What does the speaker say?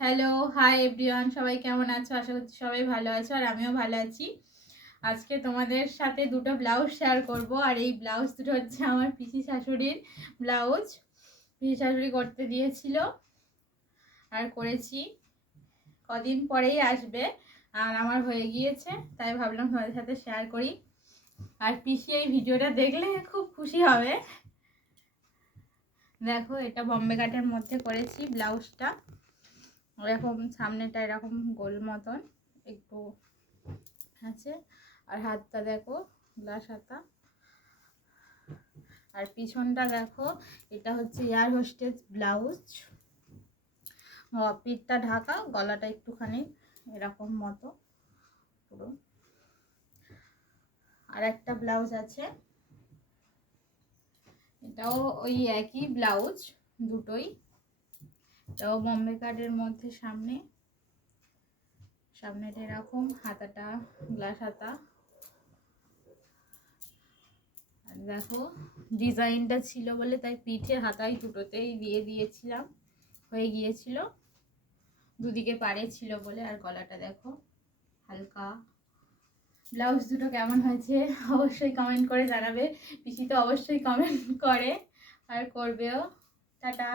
Hello, hi everyone, সবাই কেমন আছো? আশা করছি সবাই ভালো আছো আর আমিও ভালো আছি। আজকে তোমাদের সাথে দুটো ব্লাউজ শেয়ার করব। আর এই ব্লাউজ দুটো হচ্ছে আমার পিসি শাশুড়ির ব্লাউজ। পিসি শাশুড়ি করতে দিয়েছিল আর করেছি। কদিন পরেই আসবে আর আমার হয়ে গিয়েছে, তাই ভাবলাম তোমাদের সাথে শেয়ার করি। আর পিসি এই ভিডিওটা দেখলে খুব খুশি হবে। দেখো, এটা বম্বে কাটের মধ্যে করেছি ব্লাউজটা। এরকম সামনেটা এরকম গোল মতন একটু আছে, আর হাতটা দেখো গ্লাস হাতা। আর পিছনটা দেখো, এটা হচ্ছে এয়ার হোস্টেস ব্লাউজ। পিঠটা ঢাকা, গলাটা একটুখানি এরকম মতো পুরো। আর একটা ব্লাউজ আছে, এটাও ওই একই ব্লাউজ, দুটোই। এটাও বম্বে কাটের মধ্যে সামনেটা এরকম, হাতাটা গ্লাস হাতা। আর দেখো, ডিজাইনটা ছিল বলে তাই পিঠের হাতায় দুটোতেই দিয়ে দিয়েছিলাম, হয়ে গিয়েছিল। দুদিকে পাড়ে ছিল বলে। আর গলাটা দেখো হালকা। ব্লাউজ দুটো কেমন হয়েছে অবশ্যই কমেন্ট করে জানাবে। পিসি তো অবশ্যই কমেন্ট করে আর করবেও। টাটা।